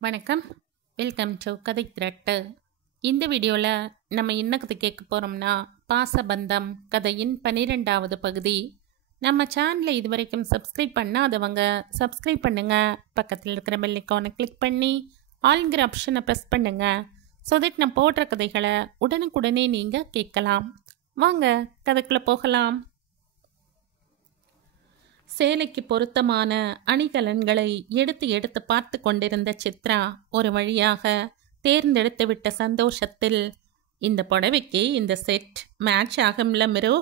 வணக்கம். Welcome to கதை திரட்டு. இந்த வீடியோவில் நம்ம என்ன கதை கேட்க போகிறோம்னா, பாசபந்தம் கதையின் 12வது பகுதி. நம்ம சேனலை இதுவரைக்கும் சப்ஸ்கிரைப் பண்ணாதவங்க சப்ஸ்கிரைப் பண்ணுங்கள். பக்கத்தில் இருக்கிற பெல் ஐகானை கிளிக் பண்ணி ஆல்ங்கிற ஆப்ஷனை ப்ரெஸ் பண்ணுங்கள். ஸோ தட் நான் போடுற கதைகளை உடனுக்குடனே நீங்கள் கேட்கலாம். வாங்க கதைக்குள்ளே போகலாம். சேலைக்கு பொருத்தமான அணிகலன்களை எடுத்து எடுத்து பார்த்து கொண்டிருந்த சித்ரா ஒரு வழியாக தேர்ந்தெடுத்து விட்ட சந்தோஷத்தில், இந்த புடவைக்கு இந்த செட் மேட்ச் ஆகும்ல மிரு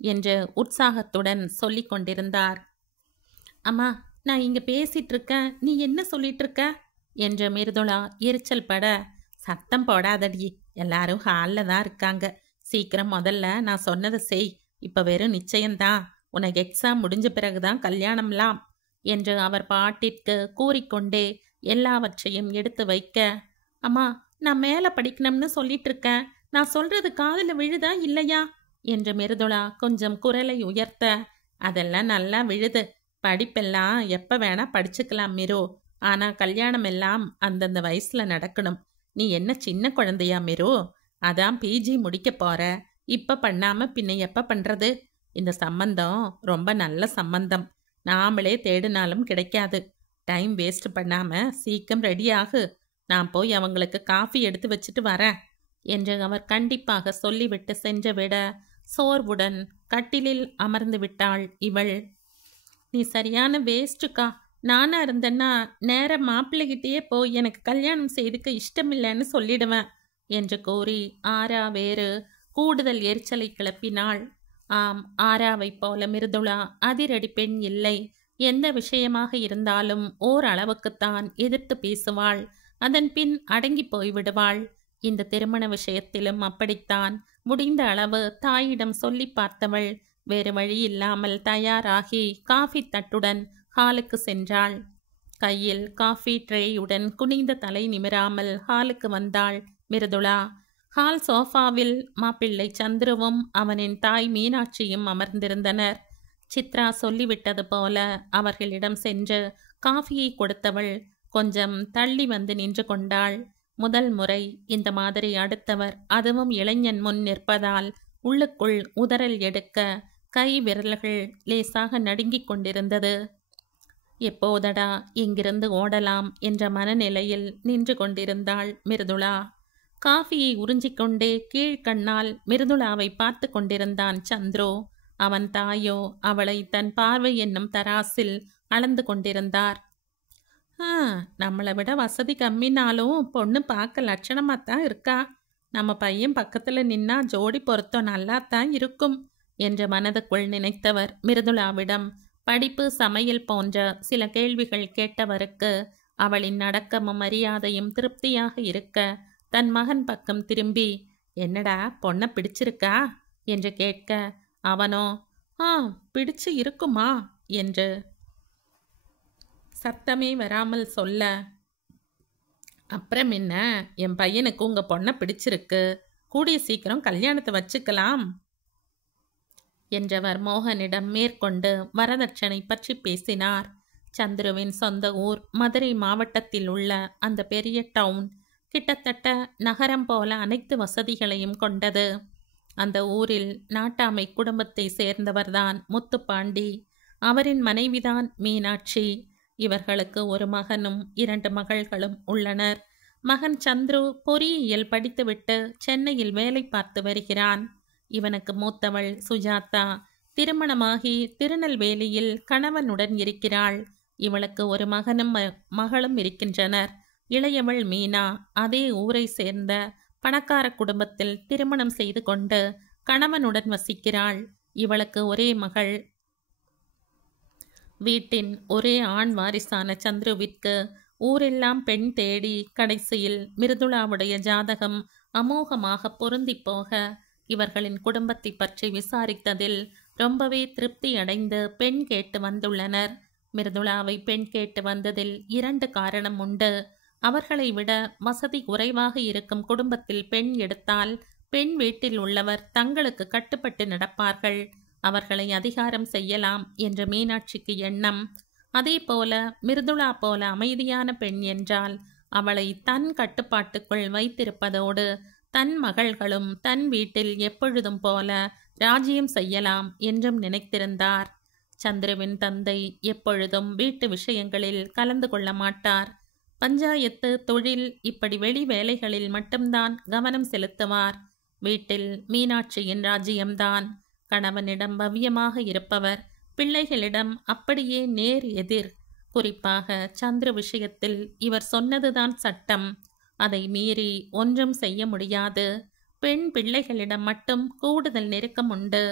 என்று உற்சாகத்துடன் சொல்லி கொண்டிருந்தார். அம்மா, நான் இங்கே பேசிட்டு இருக்கேன், நீ என்ன சொல்லிட்டு இருக்க என்று மிருதுளா எரிச்சல் பட, சத்தம் போடாதடி, எல்லாரும் ஹாலில் தான் இருக்காங்க, சீக்கிரம் முதல்ல நான் சொன்னதை செய், இப்போ வெறும் நிச்சயம்தான், உனக்கு எக்ஸாம் முடிஞ்ச பிறகுதான் கல்யாணம்லாம் என்று அவர் பாட்டிற்கு கூறிக்கொண்டே எல்லாவற்றையும் எடுத்து வைக்க, அம்மா, நான் மேலே படிக்கணும்னு சொல்லிட்டு இருக்கேன், நான் சொல்றது காதில் விழுதா இல்லையா என்று மிருதுளா கொஞ்சம் குரலை உயர்த்த, அதெல்லாம் நல்லா விழுது, படிப்பெல்லாம் எப்போ வேணா படிச்சுக்கலாம் மிரு, ஆனால் கல்யாணம் எல்லாம் அந்தந்த வயசில் நடக்கணும். நீ என்ன சின்ன குழந்தையா மிரு? அதான் பிஜி முடிக்க போற, இப்போ பண்ணாமல் பின்ன எப்போ பண்ணுறது? இந்த சம்பந்தம் ரொம்ப நல்ல சம்பந்தம், நாமளே தேடினாலும் கிடைக்காது. டைம் வேஸ்ட் பண்ணாமல் சீக்கிரம் ரெடி ஆகு, நான் போய் அவங்களுக்கு காஃபி எடுத்து வச்சுட்டு வரேன் என்று அவர் கண்டிப்பாக சொல்லிவிட்டு சென்று விட சோர்வுடன் கட்டிலில் அமர்ந்து விட்டாள் இவள். நீ சரியான வேஸ்ட்டுக்கா, நானா இருந்தேன்னா நேரம் மாப்பிள்ளைகிட்டேயே போய் எனக்கு கல்யாணம் செய்துக்க இஷ்டமில்லைன்னு சொல்லிடுவேன் என்று கூறி ஆரா வேறு கூடுதல் எரிச்சலை கிளப்பினாள். ஆம், ஆராவை போல மிருதுளா அதிரடி பெண் இல்லை. எந்த விஷயமாக இருந்தாலும் ஓரளவுக்குத்தான் எதிர்த்து பேசுவாள், அதன் பின் அடங்கி போய்விடுவாள். இந்த திருமண விஷயத்திலும் அப்படித்தான். முடிந்த அளவு தாயிடம் சொல்லி பார்த்தவள் வேறு வழி இல்லாமல் தயாராகி காஃபி தட்டுடன் ஹாலுக்கு சென்றாள். கையில் காஃபி ட்ரேயுடன் குனிந்த தலை நிமிராமல் ஹாலுக்கு வந்தாள் மிருதுளா. ஹால் சோஃபாவில் மாப்பிள்ளை சந்துருவும் அவனின் தாய் மீனாட்சியும் அமர்ந்திருந்தனர். சித்ரா சொல்லிவிட்டது போல அவர்களிடம் சென்று காஃபியை கொடுத்தவள் கொஞ்சம் தள்ளி வந்து நின்று கொண்டாள். முதல் முறை இந்த மாதிரி அடுத்தவர், அதுவும் இளைஞன் முன் நிற்பதால் உள்ளுக்குள் உதறல் எடுக்க கை விரல்கள் லேசாக நடுங்கிக் கொண்டிருந்தது. எப்போதடா இங்கிருந்து ஓடலாம் என்ற மனநிலையில் நின்று கொண்டிருந்தாள் மிருதுளா. காஃபியை உறிஞ்சிக்கொண்டே கீழ்கண்ணால் மிருதுளாவை பார்த்து கொண்டிருந்தான் சந்துரு. அவன் தாயோ அவளை தன் பார்வை என்னும் தராசில் அளந்து கொண்டிருந்தார். நம்மளை விட வசதி கம்மினாலும் பொண்ணு பார்க்க லட்சணமாத்தான் இருக்கா, நம்ம பையன் பக்கத்தில் நின்னா ஜோடி பொருத்தம் நல்லாத்தான் இருக்கும் என்று மனதுக்குள் நினைத்தவர் மிருதுளாவிடம் படிப்பு சமையல் போன்ற சில கேள்விகள் கேட்டவருக்கு அவளின் அடக்கமும் மரியாதையும் திருப்தியாக இருக்க தன் மகன் பக்கம் திரும்பி, என்னடா பொண்ணை பிடிச்சிருக்கா என்று கேட்க, அவனோ பிடிச்சு இருக்குமா என்று சத்தமே வராமல் சொல்ல, அப்புறம் என்ன, என் பையனுக்கு உங்க பொண்ணை பிடிச்சிருக்கு, கூடிய சீக்கிரம் கல்யாணத்தை வச்சுக்கலாம் என்றவர் மோகனிடம் மேற்கொண்டு வரதட்சணை பற்றி பேசினார். சந்துருவின் சொந்த ஊர் மதுரை மாவட்டத்தில் உள்ள அந்த பெரிய டவுன் கிட்டத்தட்ட நகரம் போல அனைத்து வசதிகளையும் கொண்டது. அந்த ஊரில் நாட்டாமை குடும்பத்தை சேர்ந்தவர்தான் முத்துப்பாண்டி. அவரின் மனைவிதான் மீனாட்சி. இவர்களுக்கு ஒரு மகனும் 2 மகள்களும் உள்ளனர். மகன் சந்துரு பொறியியல் படித்துவிட்டு சென்னையில் வேலை பார்த்து வருகிறான். இவனுக்கு மூத்தவள் சுஜாதா திருமணமாகி திருநெல்வேலியில் கணவனுடன் இருக்கிறாள். இவளுக்கு ஒரு மகனும் மகளும் இருக்கின்றனர். இளையவள் மீனா அதே ஊரை சேர்ந்த பணக்கார குடும்பத்தில் திருமணம் செய்து கொண்டு கணவனுடன் வசிக்கிறாள். இவளுக்கு ஒரே மகள். வீட்டின் ஒரே ஆண் வாரிசான சந்துருவிற்கு ஊரெல்லாம் பெண் தேடி கடைசியில் மிருதுளாவுடைய ஜாதகம் அமோகமாக பொருந்தி போக இவர்களின் குடும்பத்தை பற்றி விசாரித்ததில் ரொம்பவே திருப்தி அடைந்து பெண் கேட்டு வந்துள்ளனர். மிருதுளாவை பெண் கேட்டு வந்ததில் 2 காரணம் உண்டு. அவர்களை விட வசதி குறைவாக இருக்கும் குடும்பத்தில் பெண் எடுத்தால் பெண் வீட்டில் உள்ளவர் தங்களுக்கு கட்டுப்பட்டு நடப்பார்கள், அவர்களை அதிகாரம் செய்யலாம் என்ற மீனாட்சிக்கு எண்ணம். அதே போல மிருதுளா போல அமைதியான பெண் என்றால் அவளை தன் கட்டுப்பாட்டுக்குள் வைத்திருப்பதோடு தன் மகள்களும் தன் வீட்டில் எப்பொழுதும் போல ராஜ்யம் செய்யலாம் என்றும் நினைத்திருந்தார். சந்துருவின் தந்தை எப்பொழுதும் வீட்டு விஷயங்களில் கலந்து கொள்ள மாட்டார். பஞ்சாயத்து, தொழில், இப்படி வெளி வேலைகளில் மட்டும்தான் கவனம் செலுத்துவார். வீட்டில் மீனாட்சியின் ராஜ்யம்தான். கணவனிடம் பவ்யமாக இருப்பவர், பிள்ளைகளிடம் அப்படியே நேர் எதிர். குறிப்பாக சந்துரு விஷயத்தில் இவர் சொன்னதுதான் சட்டம். அதை மீறி ஒன்றும் செய்ய முடியாது. பெண் பிள்ளைகளிடம் மட்டும் கூடுதல் நெருக்கம் உண்டு.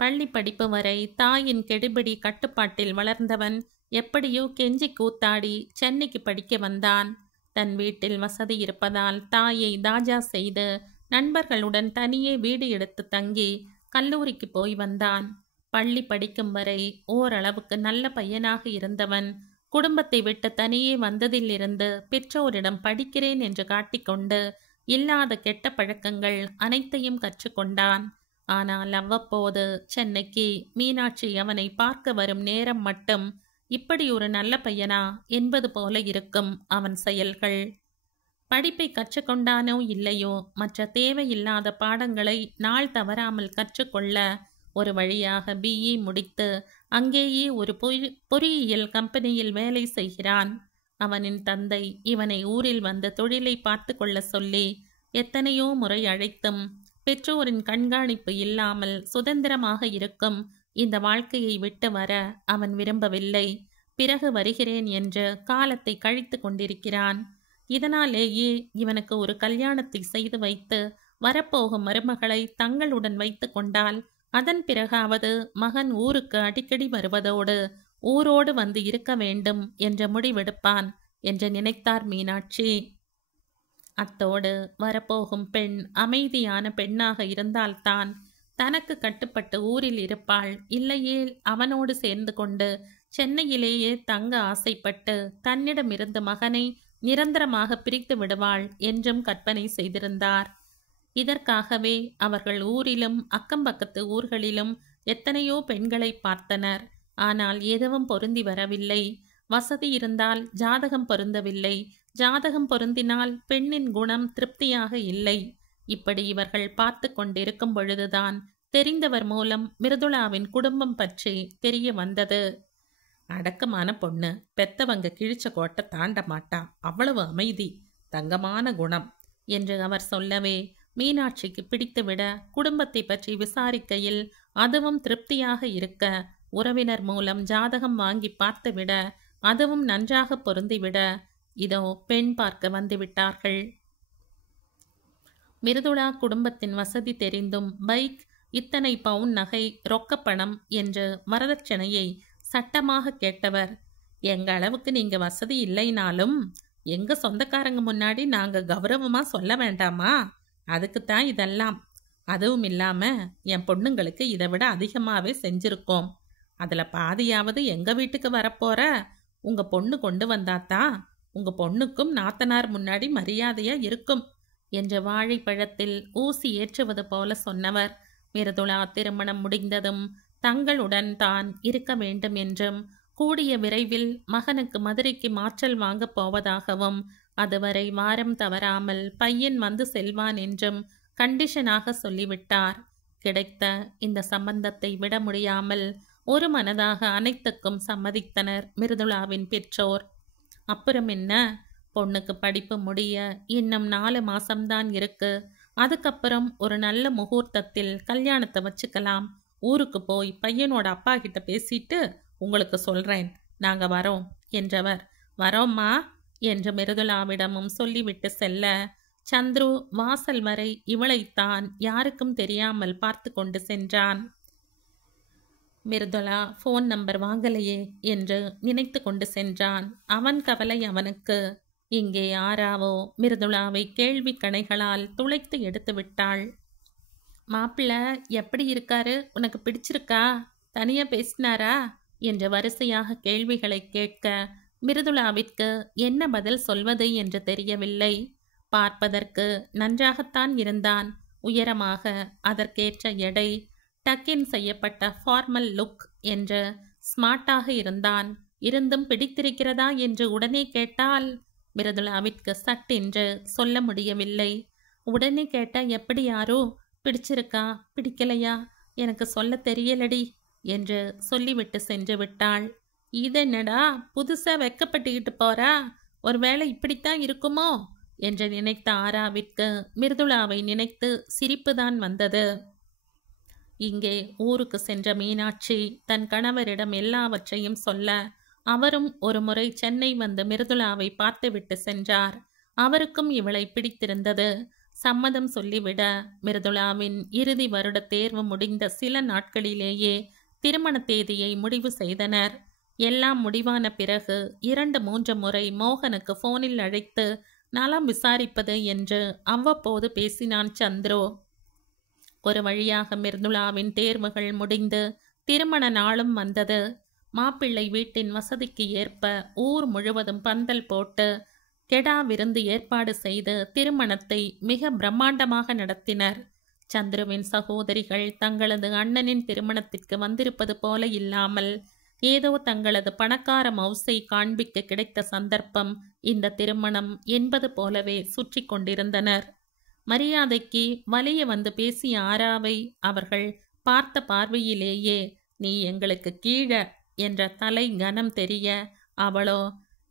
பள்ளி படிப்பு வரை தாயின் கெடுபிடி கட்டுப்பாட்டில் வளர்ந்தவன் எப்படியோ கெஞ்சி கூத்தாடி சென்னைக்கு படிக்க வந்தான். தன் வீட்டில் வசதி இருப்பதால் தாயை தாஜா செய்து நண்பர்களுடன் தனியே வீடு எடுத்து தங்கி கல்லூரிக்கு போய் வந்தான். பள்ளி படிக்கும் வரை ஓரளவுக்கு நல்ல பையனாக இருந்தவன் குடும்பத்தை விட்டு தனியே வந்ததிலிருந்து பெற்றோரிடம் படிக்கிறேன் என்று காட்டிக்கொண்டு இல்லாத கெட்ட பழக்கங்கள் அனைத்தையும் கற்றுக்கொண்டான். ஆனால் அவ்வப்போது சென்னைக்கு மீனாட்சி அவனை பார்க்க வரும் நேரம் மட்டும் இப்படி ஒரு நல்ல பையனா என்பது போல இருக்கும் அவன் செயல்கள். படிப்பை கற்றுக்கொண்டானோ இல்லையோ, மற்ற தேவையில்லாத பாடங்களை நாள் தவறாமல் கற்றுக்கொள்ள ஒரு வழியாக BE முடித்து அங்கேயே ஒரு பொறியியல் கம்பெனியில் வேலை செய்கிறான். அவனின் தந்தை இவனை ஊரில் வந்த தொழிலை பார்த்து கொள்ள சொல்லி எத்தனையோ முறை அழைத்தும் பெற்றோரின் கண்காணிப்பு இல்லாமல் சுதந்திரமாக இருக்கும் இந்த வாழ்க்கையை விட்டு வர அவன் விரும்பவில்லை. பிறகு வருகிறேன் என்று காலத்தை கழித்து கொண்டிருக்கிறான். இதனாலேயே இவனுக்கு ஒரு கல்யாணத்தை செய்து வைத்து வரப்போகும் மருமகளை தங்களுடன் வைத்து கொண்டால் அதன் பிறகாவது மகன் ஊருக்கு அடிக்கடி வருவதோடு ஊரோடு வந்து இருக்க வேண்டும் என்ற முடிவெடுப்பான் என்று நினைத்தார் மீனாட்சி. அத்தோடு வரப்போகும் பெண் அமைதியான பெண்ணாக இருந்தால்தான் தனக்கு கட்டுப்பட்டு ஊரில் இருப்பாள். இல்லையேல் அவனோடு சேர்ந்து கொண்டு சென்னையிலேயே தங்க ஆசைப்பட்டு தன்னிடமிருந்து மகனை நிரந்தரமாக பிரித்து விடுவாள் என்றும் கற்பனை செய்திருந்தார். இதற்காகவே அவர்கள் ஊரிலும் அக்கம்பக்கத்து ஊர்களிலும் எத்தனையோ பெண்களை பார்த்தனர். ஆனால் எதுவும் பொருந்தி வரவில்லை. வசதி இருந்தால் ஜாதகம் பொருந்தவில்லை. ஜாதகம் பொருந்தினால் பெண்ணின் குணம் திருப்தியாக இல்லை. இப்படி இவர்கள் பார்த்து கொண்டிருக்கும் பொழுதுதான் தெரிந்தவர் மூலம் மிருதுளாவின் குடும்பம் பற்றி தெரிய வந்தது. அடக்கமான பொண்ணு, பெத்தவங்க கிழிச்ச கோட்டை தாண்ட மாட்டா, அவ்வளவு அமைதி, தங்கமான குணம் என்று அவர் சொல்லவே மீனாட்சிக்கு பிடித்துவிட குடும்பத்தை பற்றி விசாரிக்கையில் அதுவும் திருப்தியாக இருக்க உறவினர் மூலம் ஜாதகம் வாங்கி பார்த்துவிட அதுவும் நன்றாக பொருந்திவிட இதோ பெண் பார்க்க வந்துவிட்டார்கள். மிருதுளா குடும்பத்தின் வசதி தெரிந்தும் பைக், இத்தனை பவுன் நகை, ரொக்கப்பணம் என்று வரதட்சணையை சட்டமாக கேட்டவர். எங்க அளவுக்கு நீங்க வசதி இல்லைனாலும் எங்க சொந்தக்காரங்க முன்னாடி நாங்க கௌரவமா சொல்ல வேண்டாமா? அதுக்குத்தான் இதெல்லாம். அதுவும் இல்லாம என் பொண்ணுங்களுக்கு இதை விட அதிகமாவே செஞ்சிருக்கோம். அதுல பாதியாவது எங்க வீட்டுக்கு வரப்போற. உங்க பொண்ணு கொண்டு வந்தாதான் உங்க பொண்ணுக்கும் நாத்தனார் முன்னாடி மரியாதையா இருக்கும் என்று வாழைப்பழத்தில் ஊசி ஏற்றுவது போல சொன்னவர் மிருதுளா திருமணம் முடிந்ததும் தங்களுடன் தான் இருக்க வேண்டும் என்றும் கூடிய விரைவில் மகனுக்கு மதுரைக்கு மாற்றல் வாங்கப் போவதாகவும் அதுவரை வாரம் தவறாமல் பையன் வந்து செல்வான் என்றும் கண்டிஷனாக சொல்லிவிட்டார். கிடைத்த இந்த சம்பந்தத்தை விட முடியாமல் ஒரு மனதாக அனைத்துக்கும் சம்மதித்தனர் மிருதுளாவின் பெற்றோர். அப்புறம் என்ன, பொண்ணுக்கு படிப்பு முடிய இன்னும் 4 மாசம்தான் இருக்கு. அதுக்கப்புறம் ஒரு நல்ல முகூர்த்தத்தில் கல்யாணத்தை வச்சுக்கலாம். ஊருக்கு போய் பையனோட அப்பா கிட்ட பேசிட்டு உங்களுக்கு சொல்றேன், நாங்க வரோம் என்றவர் வரோம்மா என்று மிருதுளாவிடமும் சொல்லிவிட்டு செல்ல சந்துரு வாசல் வரை இவளைத்தான் யாருக்கும் தெரியாமல் பார்த்து கொண்டு சென்றான். மிருதுளா ஃபோன் நம்பர் வாங்கலையே என்று நினைத்து கொண்டு சென்றான். அவன் கவலை அவனுக்கு. இங்கே ஆராவோ மிருதுளாவை கேள்வி கணைகளால் துளைத்து எடுத்து விட்டாள். மாப்பிள்ளை எப்படி இருக்காரு, உனக்கு பிடிச்சிருக்கா, தனியா பேசினாரா என்று வரிசையாக கேள்விகளை கேட்க மிருதுளாவிற்கு என்ன பதில் சொல்வது என்று தெரியவில்லை. பார்ப்பதற்கு நன்றாகத்தான் இருந்தான். உயரமாக, அதற்கேற்ற எடை, டக்கின் செய்யப்பட்ட ஃபார்மல் லுக் என்று ஸ்மார்ட்டாக இருந்தான். இருந்தும் பிடித்திருக்கிறதா என்று உடனே கேட்டால் மிருதுளாவிற்கு சட்டென்று சொல்ல முடியவில்லை. உடனே கேட்டா எப்படி யாரோ, பிடிச்சிருக்கா பிடிக்கலையா எனக்கு சொல்ல தெரியலடி என்று சொல்லிவிட்டு சென்று விட்டாள். இதென்னடா புதுசா வெக்கப்பட்டுக்கிட்டு போறா, ஒருவேளை இப்படித்தான் இருக்குமோ என்று நினைத்த ஆராவிற்கு மிருதுளாவை நினைத்து சிரிப்புதான் வந்தது. இங்கே ஊருக்கு சென்ற மீனாட்சி தன் கணவரிடம் எல்லாவற்றையும் சொல்ல, அவரும் ஒரு முறை சென்னை வந்து மிருதுளாவை பார்த்துவிட்டு சென்றார். அவருக்கும் இவளை பிடித்திருந்தது. சம்மதம் சொல்லிவிட மிருதுளாவின் இறுதி வருட தேர்வு முடிந்த சில நாட்களிலேயே திருமண தேதியை முடிவு செய்தனர். எல்லாம் முடிவான பிறகு 2-3 முறை மோகனுக்கு போனில் அழைத்து நலம் விசாரிப்பது என்று அவ்வப்போது பேசினான் சந்துரு. ஒரு வழியாக மிருதுளாவின் தேர்வுகள் முடிந்து திருமண நாளும் வந்தது. மாப்பிள்ளை வீட்டின் வசதிக்கு ஏற்ப ஊர் முழுவதும் பந்தல் போட்டு கெடா விருந்து ஏற்பாடு செய்து திருமணத்தை மிக பிரம்மாண்டமாக நடத்தினர். சந்துருவின் சகோதரிகள் தங்களது அண்ணனின் திருமணத்திற்கு வந்திருப்பது போல இல்லாமல் ஏதோ தங்களது பணக்கார மவுசை காண்பிக்க கிடைத்த சந்தர்ப்பம் இந்த திருமணம் என்பது போலவே சுற்றி கொண்டிருந்தனர். மரியாதைக்கு வலிய வந்து பேசிய ஆராவை அவர்கள் பார்த்த பார்வையிலேயே நீ எங்களுக்கு கீழ என்ற தலை கனம் தெரிய, அவளோ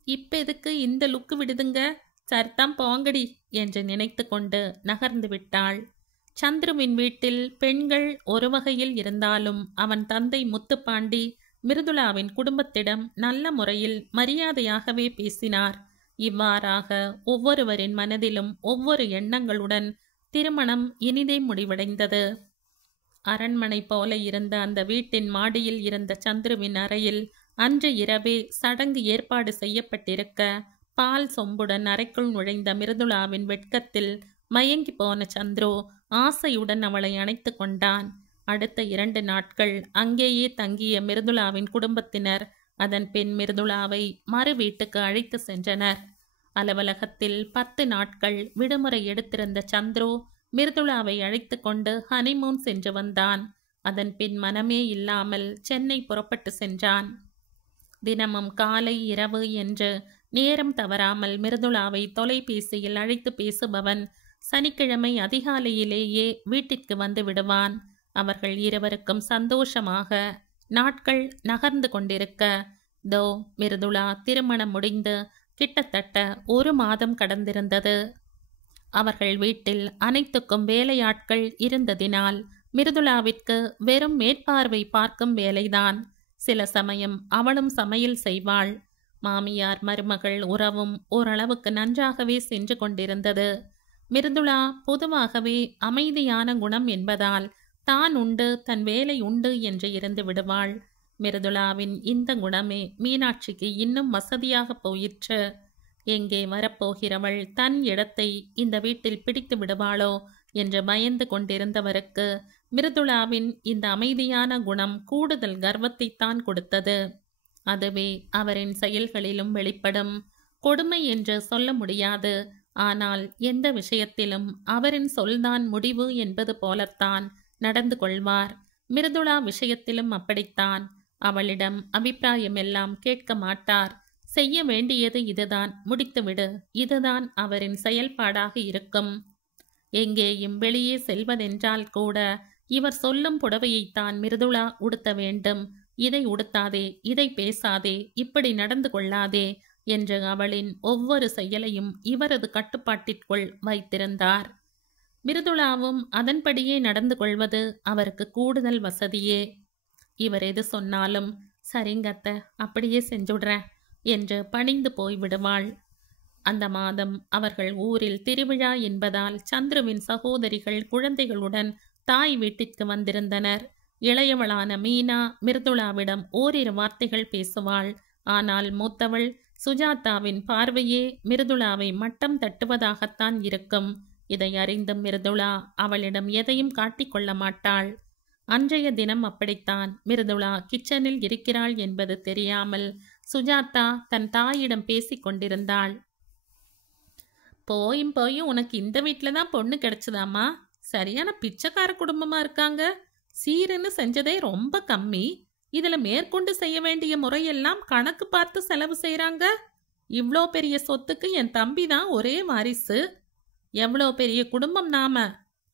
இப்பெதுக்கு இந்த லுக்கு விடுதுங்க, சர்த்தம் போங்கடி என்று நினைத்து கொண்டு நகர்ந்து விட்டாள். சந்துருவின் வீட்டில் பெண்கள் ஒரு வகையில் இருந்தாலும் அவன் தந்தை முத்துப்பாண்டி மிருதுளாவின் குடும்பத்திடம் நல்ல முறையில் மரியாதையாகவே பேசினார். இவ்வாறாக ஒவ்வொருவரின் மனதிலும் ஒவ்வொரு எண்ணங்களுடன் திருமணம் இனிதே முடிவடைந்தது. அரண்மனை போல இருந்த அந்த வீட்டின் மாடியில் இருந்த சந்துருவின் அறையில் அன்று இரவே சடங்கு ஏற்பாடு செய்யப்பட்டிருக்க, பால் சொம்புடன் அறைக்குள் நுழைந்த மிருதுளாவின் வெட்கத்தில் மயங்கி போன சந்துரு ஆசையுடன் அவளை அணைத்து கொண்டான். அடுத்த 2 நாட்கள் அங்கேயே தங்கிய மிருதுளாவின் குடும்பத்தினர் அதன் பின் மிருதுளாவை மறு வீட்டுக்கு அழைத்து சென்றனர். அலுவலகத்தில் 10 நாட்கள் விடுமுறை எடுத்திருந்த சந்துரு மிருதுளாவை அழைத்து கொண்டு ஹனிமூன் சென்று வந்தான். அதன் பின் மனமே இல்லாமல் சென்னை புறப்பட்டு சென்றான். தினமும் காலை இரவு என்று நேரம் தவறாமல் மிருதுளாவை தொலைபேசியில் அழைத்து பேசுபவன் சனிக்கிழமை அதிகாலையிலேயே வீட்டிற்கு வந்து விடுவான். அவர்கள் இருவருக்கும் சந்தோஷமாக நாட்கள் நகர்ந்து கொண்டிருக்க, தோ மிருதுளா திருமணம் முடிந்து கிட்டத்தட்ட 1 மாதம் கடந்திருந்தது. அவர்கள் வீட்டில் அனைத்துக்கும் வேலையாட்கள் இருந்ததினால் மிருதுளாவிற்கு வெறும் மேற்பார்வை பார்க்கும் வேலைதான். சில சமயம் அவளும் சமையல் செய்வாள். மாமியார் மருமகள் உறவும் ஓரளவுக்கு நன்றாகவே சென்று கொண்டிருந்தது. மிருதுளா பொதுவாகவே அமைதியான குணம் என்பதால் தான் உண்டு தன் வேலை உண்டு என்று இருந்து விடுவாள். மிருதுளாவின் இந்த குணமே மீனாட்சிக்கு இன்னும் வசதியாக போயிற்று. எங்கே வரப்போகிறவள் தன் இடத்தை இந்த வீட்டில் பிடித்து விடுவாளோ என்று பயந்து கொண்டிருந்தவருக்கு மிருதுளாவின் இந்த அமைதியான குணம் கூடுதல் கர்வத்தைத்தான் கொடுத்தது. அதுவே அவரின் செயல்களிலும் வெளிப்படும். கொடுமை என்று சொல்ல முடியாது, ஆனால் எந்த விஷயத்திலும் அவரின் சொல்தான் முடிவு என்பது போலத்தான் நடந்து கொள்வார். மிருதுளா விஷயத்திலும் அப்படித்தான். அவளிடம் அபிப்பிராயமெல்லாம் கேட்க மாட்டார். செய்ய வேண்டியது இதுதான், முடித்துவிடு, இதுதான் அவரின் செயல்பாடாக இருக்கும். எங்கேயும் வெளியே செல்வதென்றால் கூட இவர் சொல்லும் புடவையைத்தான் மிருதுளா உடுத்த வேண்டும். இதை உடுத்தாதே, இதை பேசாதே, இப்படி நடந்து கொள்ளாதே என்று அவளின் ஒவ்வொரு செயலையும் இவரது கட்டுப்பாட்டிற்குள் வைத்திருந்தார். மிருதுளாவும் அதன்படியே நடந்து கொள்வது அவருக்கு கூடுதல் வசதியே. இவர் எது சொன்னாலும் சரிங்கத்த, அப்படியே செஞ்சுடுறேன் என்று பணிந்து போய்விடுவாள். அந்த மாதம் அவர்கள் ஊரில் திருவிழா என்பதால் சந்துருவின் சகோதரிகள் குழந்தைகளுடன் தாய் வீட்டிற்கு வந்திருந்தனர். இளையவளான மீனா மிருதுளாவிடம் ஓரிரு வார்த்தைகள் பேசுவாள். ஆனால் மூத்தவள் சுஜாதாவின் பார்வையே மிருதுளாவை மட்டம் தட்டுவதாகத்தான் இருக்கும். இதை அறிந்த மிருதுளா அவளிடம் எதையும் காட்டிக்கொள்ள மாட்டாள். அன்றைய தினம் அப்படித்தான். மிருதுளா கிச்சனில் இருக்கிறாள் என்பது தெரியாமல் சுஜாதா தன் தாயிடம் பேசிக் கொண்டிருந்தாள். போயும் உனக்கு இந்த வீட்டில் தான் பொண்ணு கிடைச்சதாமா? சரியான பிச்சைக்கார குடும்பமா இருக்காங்க. சீருன்னு செஞ்சதே ரொம்ப கம்மி. இதுல மேற்கொண்டு செய்ய வேண்டிய முறையெல்லாம் கணக்கு பார்த்து செலவு செய்யறாங்க. இவ்ளோ பெரிய சொத்துக்கு என் தம்பி தான் ஒரே வாரிசு. எவ்வளோ பெரிய குடும்பம் நாம.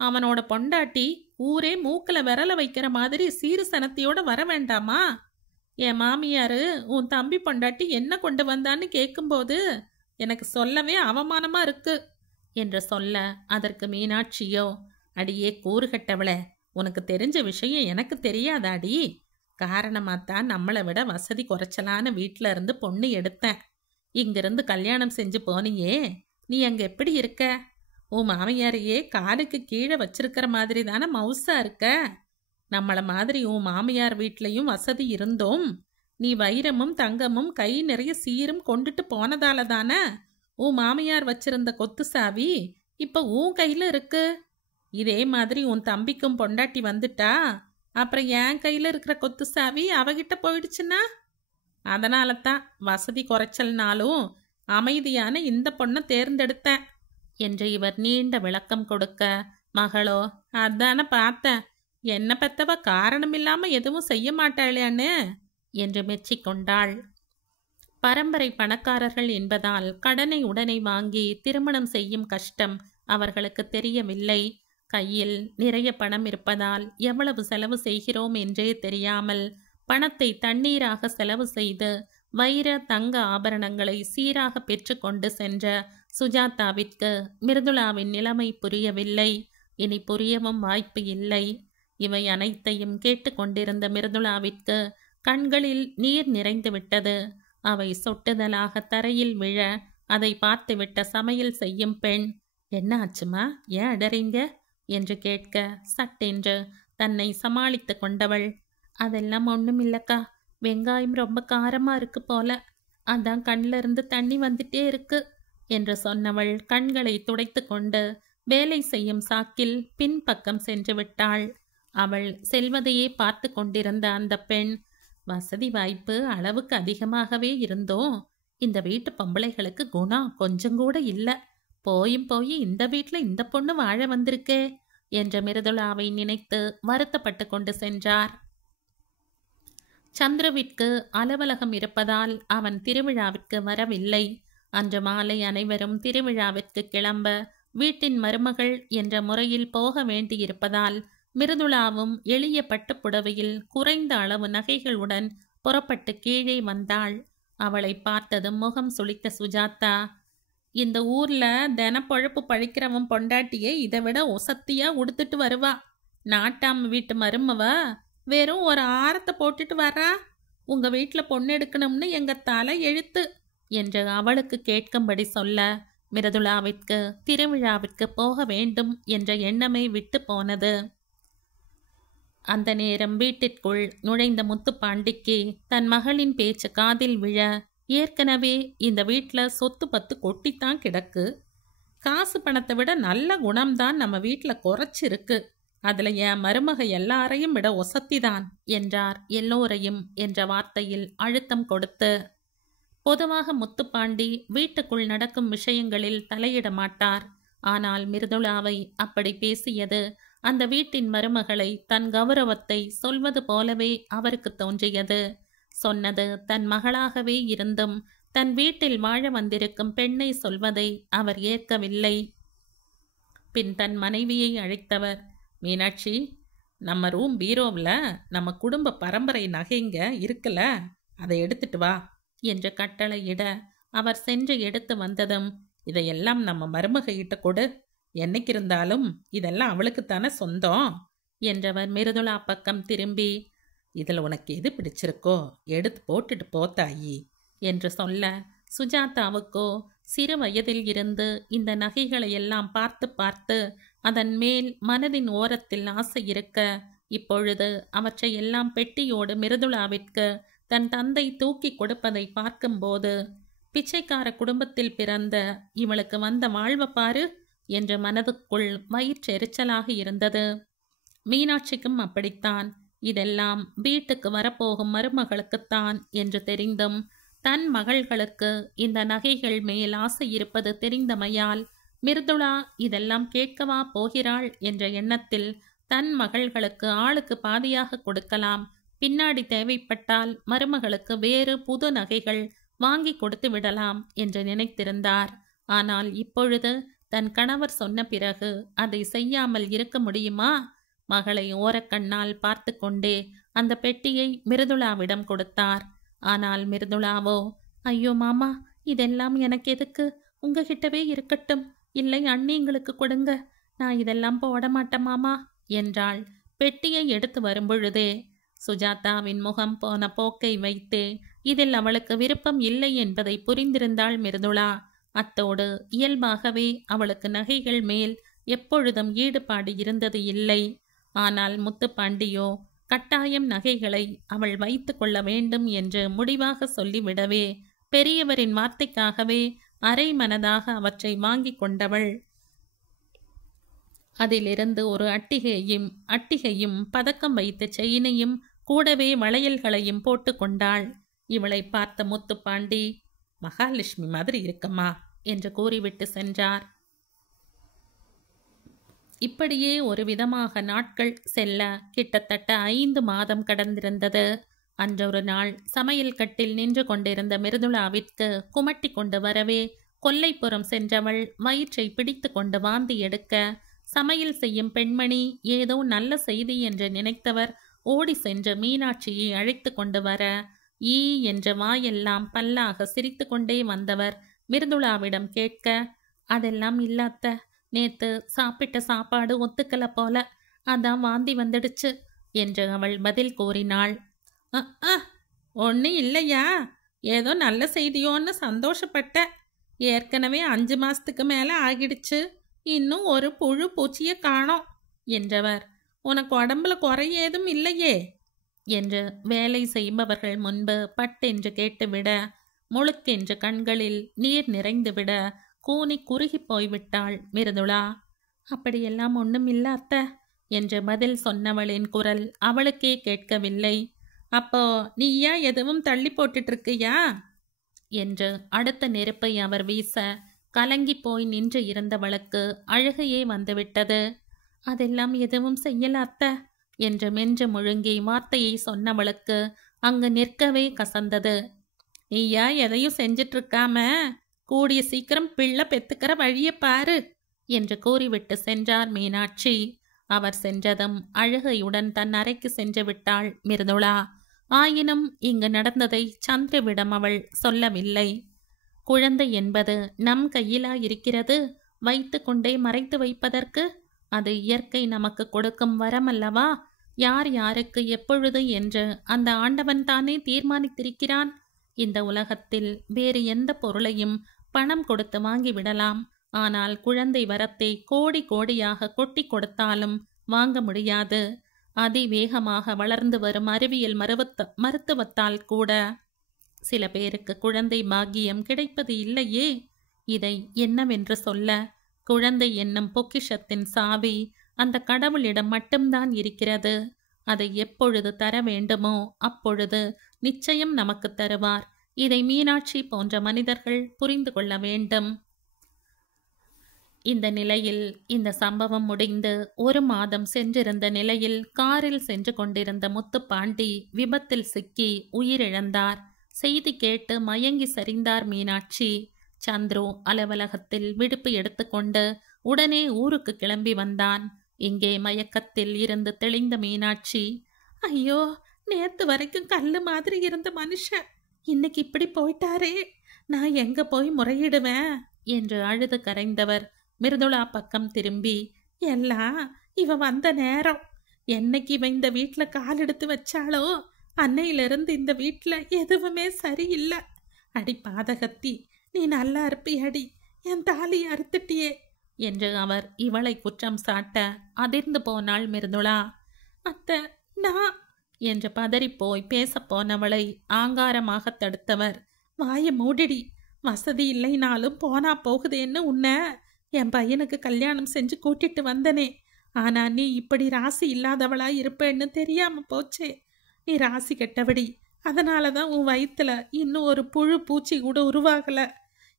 அவனோட பொண்டாட்டி ஊரே மூக்கல விரல வைக்கிற மாதிரி சீரு சனத்தியோட வர வேண்டாமா? என் மாமியாரு உன் தம்பி பொண்டாட்டி என்ன கொண்டு வந்தான்னு கேட்கும்போது எனக்கு சொல்லவே அவமானமா இருக்கு என்று சொல்ல, அதற்கு மீனாட்சியோ, அடியே கூறுகட்டவளே, உனக்கு தெரிஞ்ச விஷயம் எனக்கு தெரியாதாடி? காரணமாத்தான் நம்மளை விட வசதி குறைச்சலான வீட்டில இருந்து பொண்ணு எடுத்தேன். இங்கிருந்து கல்யாணம் செஞ்சு போனியே, நீ அங்க எப்படி இருக்க? உன் மாமியாரையே காலுக்கு கீழே வச்சிருக்கிற மாதிரி தானே மவுசா இருக்க. நம்மள மாதிரி உன் மாமியார் வீட்லயும் வசதி இருந்தோம். நீ வைரமும் தங்கமும் கை நிறைய சீரும் கொண்டுட்டு போனதால தானே உன் மாமியார் வச்சிருந்த கொத்து சாவி இப்ப உன் கையில இருக்கு. இதே மாதிரி உன் தம்பிக்கும் பொண்டாட்டி வந்துட்டா அப்புறம் என் கையில இருக்கிற கொத்து சாவி அவகிட்ட போயிடுச்சுன்னா? அதனால தான் வசதி குறைச்சல்னாலும் அமைதியான இந்த பொண்ணை தேர்ந்தெடுத்தேன் என்று இவர் நீண்ட விளக்கம் கொடுக்க, மகளோ, அதான பார்த்தேன், என்ன பெத்தவ காரணமில்லாம எதுவும் செய்ய மாட்டாளேன்னு என்று மெச்சிக்கொண்டாள். பரம்பரை பணக்காரர்கள் என்பதால் கடனை உடனே வாங்கி திருமணம் செய்யும் கஷ்டம் அவர்களுக்கு தெரியவில்லை. கையில் நிறைய பணம் இருப்பதால் எவ்வளவு செலவு செய்கிறோம் என்றே தெரியாமல் பணத்தை தண்ணீராக செலவு செய்து வைர தங்க ஆபரணங்களை சீராக பெற்றுக்கொண்டு சென்ற சுஜாதாவிற்கு மிருதுளாவின் நிலைமை புரியவில்லை. இனி புரியவும் வாய்ப்பு இல்லை. இவை அனைத்தையும் கேட்டுக்கொண்டிருந்த மிருதுளாவிற்கு கண்களில் நீர் நிறைந்து விட்டது. அவை சொட்டுதலாக தரையில் விழ அதை பார்த்துவிட்ட சமையல் செய்யும் பெண், என்ன ஆச்சுமா, ஏன் அடறீங்க என்று கேட்க, சட்டென்று தன்னை சமாளித்து கொண்டவள், அதெல்லாம் ஒன்றும் இல்லக்கா, வெங்காயம் ரொம்ப காரமாக இருக்கு போல, அதான் கண்ணில் இருந்து தண்ணி வந்துட்டே இருக்கு என்று சொன்னவள் கண்களை துடைத்து கொண்டு வேலை செய்யும் சாக்கில் பின்பக்கம் சென்று விட்டாள். அவள் செல்வதையே பார்த்து கொண்டிருந்த அந்த பெண், வசதி வாய்ப்பு அளவுக்கு அதிகமாகவே இருந்தோம், இந்த வீட்டு பொம்பளைகளுக்கு குணம் கொஞ்சம் கூட இல்லை, போயும் போய் இந்த வீட்டில் இந்த பொண்ணு வாழ வந்திருக்கே என்ற மிருதுளாவை நினைத்து வருத்தப்பட்டு கொண்டு சென்றார். சந்திரவிற்கு அலுவலகம் இருப்பதால் அவன் திருவிழாவிற்கு வரவில்லை. அன்று மாலை அனைவரும் திருவிழாவிற்கு கிளம்ப வீட்டின் மருமகள் என்ற முறையில் போக வேண்டியிருப்பதால் மிருதுளாவும் எளிய பட்டுப்புடவையில் குறைந்த அளவு நகைகளுடன் புறப்பட்டு கீழே வந்தாள். அவளை பார்த்ததும் முகம் சுளித்த சுஜாதா, இந்த ஊர்ல தினப்பொழப்பு பழிக்கிறவன் பொண்டாட்டியை இதை விட ஒசத்தியா உடுத்துட்டு வருவா. நாட்டாம வீட்டு மருமவ வெறும் ஒரு ஆரத்தை போட்டுட்டு வரா. உங்க வீட்டுல பொண்ணு எடுக்கணும்னு எங்க தலை எழுத்து என்று அவளுக்கு கேட்கும்படி சொல்ல, மிருதுளாவிற்கு திருவிழாவிற்கு போக வேண்டும் என்ற எண்ணமே விட்டு போனது. அந்த நேரம் வீட்டிற்குள் நுழைந்த முத்துப்பாண்டிக்கு தன் மகளின் பேச்சு காதில் விழ, ஏற்கனவே இந்த வீட்டில் சொத்து பத்து கொட்டித்தான் கிடக்கு, காசு பணத்தை விட நல்ல குணம்தான் நம்ம வீட்டில் குறைச்சிருக்கு, அதில் என் மருமக எல்லாரையும் விட ஒசத்திதான் என்றார். எல்லோரையும் என்ற வார்த்தையில் அழுத்தம் கொடுத்து. பொதுவாக முத்துப்பாண்டி வீட்டுக்குள் நடக்கும் விஷயங்களில் தலையிட மாட்டார். ஆனால் மிருதுளாவை அப்படி பேசியது அந்த வீட்டின் மருமகளை தன் கௌரவத்தை சொல்வது போலவே அவருக்கு தோன்றியது. சொன்னது தன் மகளாகவே இருந்தும் தன் வீட்டில் வாழ வந்திருக்கும் பெண்ணை சொல்வதை அவர் ஏற்கவில்லை. பின் தன் மனைவியை அழைத்தவர், மீனாட்சி, நம்ம ரூம் பீரோவில் நம்ம குடும்ப பரம்பரை நகைங்க இருக்குல்ல, அதை எடுத்துட்டு வா என்று கட்டளையிட, அவர் சென்று எடுத்து வந்ததும், இதையெல்லாம் நம்ம மருமகிட்ட கொடு, என்னைக்கு இருந்தாலும் இதெல்லாம் அவளுக்குத்தானே சொந்தம் என்றவர் மிருதுளா பக்கம் திரும்பி, இதில் உனக்கு எது பிடிச்சிருக்கோ எடுத்து போட்டுட்டு போத்தாயி என்று சொல்ல, சுஜாதாவுக்கோ சிறு வயதில் இருந்து இந்த நகைகளை எல்லாம் பார்த்து பார்த்து அதன் மேல் மனதின் ஓரத்தில் ஆசை இருக்க, இப்பொழுது அவற்றை எல்லாம் பெட்டியோடு மிருதுளாவிற்கு தன் தந்தை தூக்கி கொடுப்பதை பார்க்கும்போது, பிச்சைக்கார குடும்பத்தில் பிறந்த இவளுக்கு வந்த வாழ்வை பாரு என்று மனதுக்குள் வயிற்றெரிச்சலாக இருந்தது. மீனாட்சிக்கும் அப்படித்தான். இதெல்லாம் வீட்டுக்கு வரப்போகும் மருமகளுக்குத்தான் என்று தெரிந்தும் தன் மகள்களுக்கு இந்த நகைகள் மேல் ஆசை இருப்பது தெரிந்தமையால் மிருதுளா இதெல்லாம் கேட்கவா போகிறாள் என்ற எண்ணத்தில் தன் மகள்களுக்கு ஆளுக்கு பாதியாக கொடுக்கலாம், பின்னாடி தேவைப்பட்டால் மருமகளுக்கு வேறு புது நகைகள் வாங்கி கொடுத்து விடலாம் என்று நினைத்திருந்தார். ஆனால் இப்பொழுது தன் கணவர் சொன்ன பிறகு அதை செய்யாமல் இருக்க முடியுமா? மகளை ஓரக்கண்ணால் பார்த்து கொண்டே அந்த பெட்டியை மிருதுளாவிடம் கொடுத்தார். ஆனால் மிருதுளாவோ, ஐயோ மாமா, இதெல்லாம் எனக்கு எதுக்கு? உங்ககிட்டவே இருக்கட்டும். இல்லை அண்ணிங்களுக்கு கொடுங்க, நான் இதெல்லாம் போட மாட்டேன் மாமா என்றாள். பெட்டியை எடுத்து வரும்பொழுதே சுஜாதாவின் முகம் போன போக்கை வைத்தே இதில் அவளுக்கு விருப்பம் இல்லை என்பதை புரிந்திருந்தாள் மிருதுளா. அத்தோடு இயல்பாகவே அவளுக்கு நகைகள் மேல் எப்பொழுதும் ஈடுபாடு இருந்தது இல்லை. ஆனால் முத்துப்பாண்டியோ கட்டாயம் நகைகளை அவள் வைத்து கொள்ள வேண்டும் என்று முடிவாக சொல்லிவிடவே பெரியவரின் வார்த்தைக்காகவே அரை மனதாக அவற்றை வாங்கி கொண்டவள். அதிலிருந்து ஒரு அட்டிகையும் பதக்கம் வைத்த செயினையும் கூடவே வளையல்களையும் போட்டு கொண்டாள். இவளை பார்த்த முத்துப்பாண்டி, மகாலட்சுமி மாதிரி இருக்கம்மா என்று கூறிவிட்டு சென்றார். இப்படியே ஒரு விதமாக நாட்கள் செல்ல கிட்டத்தட்ட 5 மாதம் கடந்திருந்தது. அன்றொரு நாள் சமையல் கட்டில் நின்று கொண்டிருந்த மிருதுளாவிற்கு குமட்டி கொண்டு வரவே கொல்லைப்புறம் சென்றவள் வயிற்றை பிடித்து கொண்டு வாந்தி எடுக்க, சமையல் செய்யும் பெண்மணி ஏதோ நல்ல செய்தி என்று நினைத்தவர் ஓடி சென்று மீனாட்சியை அழைத்து கொண்டு வர, ஈ என்ற வாயெல்லாம் பல்லாக சிரித்து கொண்டே வந்தவர் மிருதுளாவிடம் கேட்க, அதெல்லாம் இல்லாத்த, நேத்து சாப்பிட்ட சாப்பாடு ஒத்துக்கல போல, அதான் வாந்தி வந்துடுச்சு என்று அவள் பதில் கூறினாள். ஒன்றும் இல்லையா, ஏதோ நல்ல செய்தியோன்னு சந்தோஷப்பட்ட. ஏற்கனவே 5 மாசத்துக்கு மேலே ஆகிடுச்சு, இன்னும் ஒரு புழு பூச்சியை காணோம் என்றவர், உனக்கு உடம்புல குறை ஏதும் இல்லையே என்று வேலை செய்பவர்கள் முன்பு பட்டென்று கேட்டுவிட, முழுக்கென்று கண்களில் நீர் நிறைந்துவிட கூனி குறுகி போய்விட்டாள் மிருதுளா. அப்படியெல்லாம் ஒன்றும் இல்ல அத்தை என்று பதில் சொன்னவளின் குரல் அவளுக்கே கேட்கவில்லை. அப்போ நீயா எதுவும் தள்ளி போட்டுட்டு இருக்கியா என்று அடுத்த நெருப்பை அவர் வீச கலங்கி போய் நின்று இருந்தவளுக்கு அழுகையே வந்துவிட்டது. அதெல்லாம் எதுவும் செய்யல அத்தை என்று மென்று முழுங்கி வார்த்தையை சொன்னவளுக்கு அங்கு நிற்கவே கசந்தது. நீயா எதையும் செஞ்சிட்டு இருக்காம கூடிய சீக்கிரம் பிள்ளை பெத்துக்கிற வழியை பாரு என்று கூறிவிட்டு சென்றார் மீனாட்சி. அவர் சென்றதும் அழுகையுடன் தன் அறைக்கு சென்று விட்டாள் மிருதுளா. ஆயினும் இங்கு நடந்ததை சந்திரவிடம் அவள் சொல்லவில்லை. குழந்தை என்பது நம் கையிலா இருக்கிறது, வைத்து கொண்டே மறைத்து வைப்பதற்கு? அது இயற்கை நமக்கு கொடுக்கும் வரமல்லவா? யார் யாருக்கு எப்பொழுது என்று அந்த ஆண்டவன் தானே தீர்மானித்திருக்கிறான். இந்த உலகத்தில் வேறு எந்த பொருளையும் பணம் கொடுத்து வாங்கிவிடலாம். ஆனால் குழந்தை வரத்தை கோடி கோடியாக கொட்டி கொடுத்தாலும் வாங்க முடியாது. அதிவேகமாக வளர்ந்து வரும் அறிவியல் மருத்துவத்தால் கூட சில பேருக்கு குழந்தை பாக்கியம் கிடைப்பது இல்லையே. இதை என்னவென்று சொல்ல? குழந்தை என்னும் பொக்கிஷத்தின் சாவி அந்த கடவுளிடம் மட்டும்தான் இருக்கிறது. அதை எப்பொழுது தர வேண்டுமோ அப்பொழுது நிச்சயம் நமக்கு தருவார். இதை மீனாட்சி போன்ற மனிதர்கள் புரிந்து கொள்ள வேண்டும். இந்த நிலையில் இந்த சம்பவம் முடிந்து 1 மாதம் சென்றிருந்த நிலையில் காரில் சென்று கொண்டிருந்த முத்துப்பாண்டி விபத்தில் சிக்கி உயிரிழந்தார். செய்தி கேட்டு மயங்கி சரிந்தார் மீனாட்சி. சந்துரு அலுவலகத்தில் விடுப்பு எடுத்துக்கொண்டு உடனே ஊருக்கு கிளம்பி வந்தான். இங்கே மயக்கத்தில் இருந்து தெளிந்த மீனாட்சி, ஐயோ, நேத்து வரைக்கும் கல்லு மாதிரி இருந்த மனுஷன் இன்னைக்கு இப்படி போயிட்டாரே, நான் எங்க போய் முறையிடுவேன் என்று அழுது கரைந்தவர் மிருதுளா பக்கம் திரும்பி, எல்லாம் இவ வந்த நேரம். என்னைக்கு இவ இந்த வீட்டில் கால் எடுத்து வச்சாலோ அன்னையிலிருந்து இந்த வீட்டில் எதுவுமே சரியில்லை. அடி பாதகத்தி, நீ நல்லா இருப்பியடி, என் தாலி அறுத்துட்டியே என்று அவர் இவளை குற்றம் சாட்ட அதிர்ந்து போனாள் மிருதுளா. அத்தை, நான் என்று பதறிப்போய் பேசப்போனவளை ஆங்காரமாக தடுத்தவர், வாய மூடிடி, வசதி இல்லைனாலும் போனா போகுதேன்னு உன்னை என் பையனுக்கு கல்யாணம் செஞ்சு கூட்டிட்டு வந்தனே. ஆனா நீ இப்படி ராசி இல்லாதவளா இருப்பேன்னு தெரியாம போச்சே. நீ ராசி கெட்டபடி, அதனாலதான் உன் வயிற்றுல இன்னும் ஒரு புழு பூச்சி கூட உருவாகல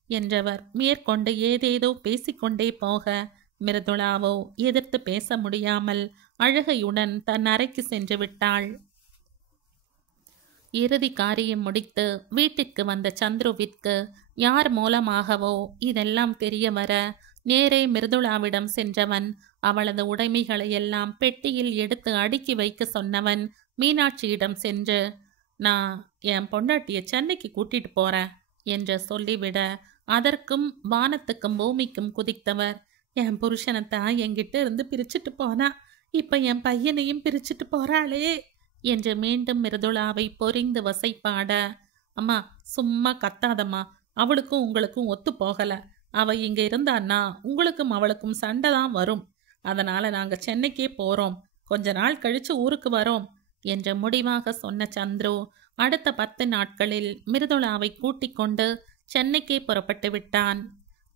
என்றவர் மேற்கொண்டு ஏதேதோ பேசிக்கொண்டே போக மிருதுளாவோ எதிர்த்து பேச முடியாமல் அழுகையுடன் தன் அறைக்கு சென்று விட்டாள். இறுதி காரியம் முடித்து வீட்டிற்கு வந்த சந்துருவிற்கு யார் மூலமாகவோ இதெல்லாம் தெரிய வர நேரே மிருதுளாவிடம் சென்றவன் அவளது உடைமைகளை எல்லாம் பெட்டியில் எடுத்து அடுக்கி வைக்க சொன்னவன் மீனாட்சியிடம் சென்று, நான் என் பொண்டாட்டிய சென்னைக்கு கூட்டிட்டு போறேன் என்று சொல்லிவிட, அதற்கும் வானத்துக்கும் பூமிக்கும் குதித்தவர், என் புருஷனைத்தான் என்கிட்ட இருந்து பிரிச்சுட்டு போனா, இப்ப என் பையனையும் பிரிச்சுட்டு போறாளே என்று மீண்டும் மிருதுளாவை பொறிந்து வசைப்பாட, அம்மா சும்மா கத்தாதம்மா, அவளுக்கும் உங்களுக்கும் ஒத்து போகல. அவ இங்க இருந்தான்னா உங்களுக்கும் அவளுக்கும் சண்டை தான் வரும். அதனால நாங்க சென்னைக்கே போறோம், கொஞ்ச நாள் கழிச்சு ஊருக்கு வரோம் என்று முடிவாக சொன்ன சந்துரு அடுத்த 10 நாட்களில் மிருதுளாவை கூட்டிக் கொண்டு சென்னைக்கே புறப்பட்டு விட்டான்.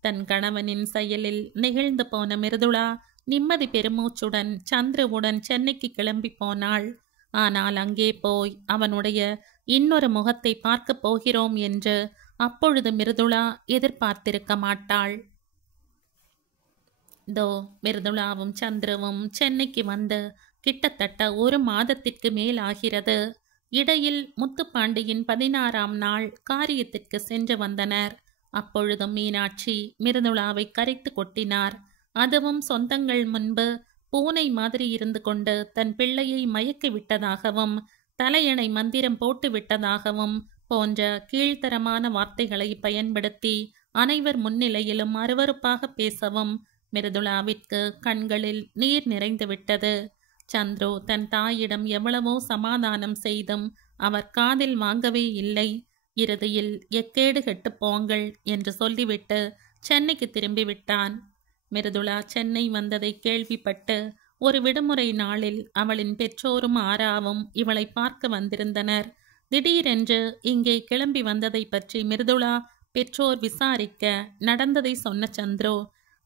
தன் கணவனின் செயலில் நெகிழ்ந்து போன மிருதுளா நிம்மதி பெருமூச்சுடன் சந்துருவுடன் சென்னைக்கு கிளம்பி போனாள். ஆனால் அங்கே போய் அவனுடைய இன்னொரு முகத்தை பார்க்க போகிறோம் என்று அப்பொழுது மிருதுளா எதிர்பார்த்திருக்க மாட்டாள். மிருதுளாவும் சந்துருவும் சென்னைக்கு வந்து கிட்டத்தட்ட 1 மாதத்திற்கு மேல் ஆகிறது. இடையில் முத்துப்பாண்டியின் 16ஆம் நாள் காரியத்திற்கு சென்று வந்தனர். அப்பொழுதும் மீனாட்சி மிருதுளாவை கரைத்து கொட்டினார். அதுவும் சொந்தங்கள் முன்பு பூனை மாதிரி இருந்து கொண்டு தன் பிள்ளையை மயக்கி விட்டதாகவும் தலையணை மந்திரம் போட்டு விட்டதாகவும் போன்ற கீழ்த்தரமான வார்த்தைகளை பயன்படுத்தி அனைவர் முன்னிலையிலும் அருவருப்பாக பேசவும் மிருதுளாவிற்கு கண்களில் நீர் நிறைந்து விட்டது. சந்துரு தன் தாயிடம் எவ்வளவோ சமாதானம் செய்தும் அவர் காதில் வாங்கவே இல்லை. இறுதியில் எக்கேடு கெட்டு போங்கள் என்று சொல்லிவிட்டு சென்னைக்கு திரும்பிவிட்டான். மிருதுளா சென்னை வந்ததை கேள்விப்பட்டு ஒரு விடுமுறை நாளில் அவளின் பெற்றோரும் ஆராவும் இவளை பார்க்க வந்திருந்தனர். திடீரென்று இங்கே கிளம்பி வந்ததை பற்றி மிருதுளா பெற்றோர் விசாரிக்க நடந்ததை சொன்ன சந்துரு,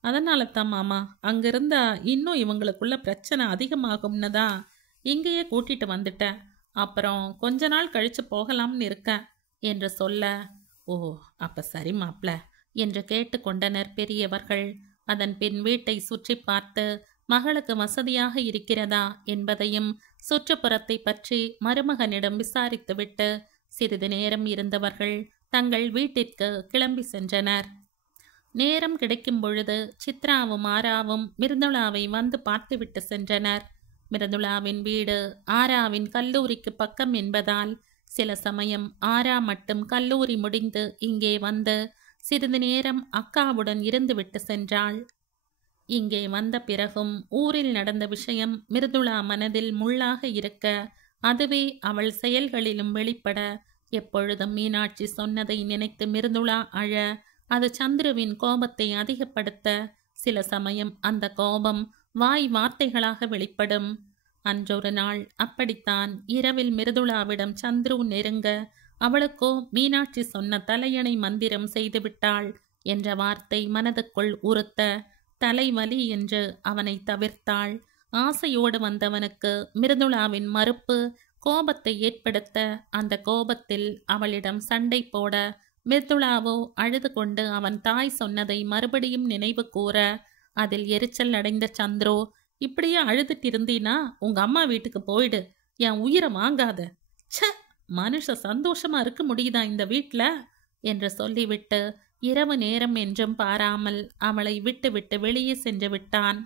அதனால தான் மாமா, அங்கிருந்தா இன்னும் இவங்களுக்குள்ள பிரச்சனை அதிகமாகும்னு தான் இங்கேயே கூட்டிட்டு வந்துட்டேன். அப்புறம் கொஞ்ச நாள் கழிச்சு போகலாம்னு இருக்கேன் என்று சொல்ல, ஓ அப்ப சரி மாப்ள என்று கேட்டுக்கொண்டனர் பெரியவர்கள். அதன் பின் வீட்டை சுற்றி பார்த்து மகளுக்கு வசதியாக இருக்கிறதா என்பதையும் சுற்றுப்புறத்தை பற்றி மருமகனிடம் விசாரித்துவிட்டு சிறிது நேரம் இருந்தவர்கள் தங்கள் வீட்டிற்கு கிளம்பி சென்றனர். நேரம் கிடைக்கும் பொழுது சித்ராவும் ஆராவும் மிருதுளாவை வந்து பார்த்துவிட்டு சென்றனர். மிருதுளாவின் வீடு ஆராவின் கல்லூரிக்கு பக்கம் என்பதால் சில சமயம் ஆரா மட்டும் கல்லூரி முடிந்து இங்கே வந்து சிறிது நேரம் அக்காவுடன் இருந்துவிட்டு சென்றாள். இங்கே வந்த பிறகும் ஊரில் நடந்த விஷயம் மிருதுளா மனதில் முள்ளாக இருக்க, அதுவே அவள் செயல்களிலும் வெளிப்பட, எப்பொழுதும் மீனாட்சி சொன்னதை நினைத்து மிருதுளா அழ, அது சந்துருவின் கோபத்தை அதிகப்படுத்த, சில சமயம் அந்த கோபம் வாய் வார்த்தைகளாக வெளிப்படும். அன்றொரு நாள் அப்படித்தான். இரவில் மிருதுளாவிடம் சந்துரு நெருங்க, அவளுக்கோ மீனாட்சி சொன்ன தலையணை மந்திரம் செய்துவிட்டாள் என்ற வார்த்தை மனதுக்குள் உறுத்த, தலைவலி என்று அவனை தவிர்த்தாள். ஆசையோடு வந்தவனுக்கு மிருதுளாவின் மறுப்பு கோபத்தை ஏற்படுத்த, அந்த கோபத்தில் அவளிடம் சண்டை போட, மிருதுளாவோ அழுது கொண்டு அவன் தாய் சொன்னதை மறுபடியும் நினைவு கூற, அதில் எரிச்சல் அடைந்த சந்துரு, இப்படியே அழுதுட்டு இருந்தீனா உங்க அம்மா வீட்டுக்கு போயிடு, என் உயிரை வாங்காத, ச மனுஷ சந்தோஷமா இருக்க முடியுதா இந்த வீட்ல என்று சொல்லிவிட்டு இரவு நேரம் என்றும் பாராமல் அவளை விட்டு விட்டு வெளியே சென்று விட்டான்.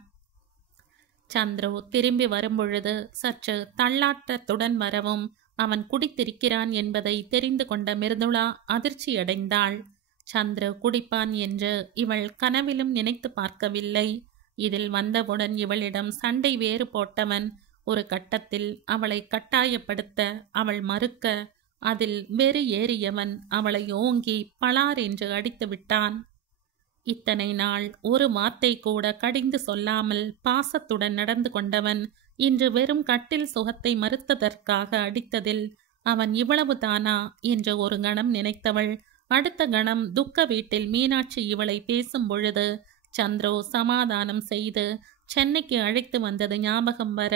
சந்துரு திரும்பி வரும்பொழுது சற்று தள்ளாட்டத்துடன் வரவும் அவன் குடித்திருக்கிறான் என்பதை தெரிந்து கொண்ட மிருதுளா அதிர்ச்சியடைந்தாள். சந்துரு குடிப்பான் என்று இவள் கனவிலும் நினைத்து பார்க்கவில்லை. இதில் வந்தவுடன் இவளிடம் சண்டை வேறு போட்டவன் ஒரு கட்டத்தில் அவளை கட்டாயப்படுத்த அவள் மறுக்க, அதில் வெறி ஏறியவன் அவளை ஓங்கி பளார் என்று அடித்து விட்டான். இத்தனை நாள் ஒரு வார்த்தை கூட கடிந்து சொல்லாமல் பாசத்துடன் நடந்து கொண்டவன் இன்று வெறும் கட்டில் சுகத்தை மறுத்ததற்காக அடித்ததில் அவன் இவ்வளவு தானா என்று ஒரு கணம் நினைத்தவள் அடுத்த கணம் துக்க வீட்டில் மீனாட்சி இவளை பேசும் பொழுது சந்துரு சமாதானம் செய்து சென்னைக்கு அழைத்து வந்தது ஞாபகம் வர,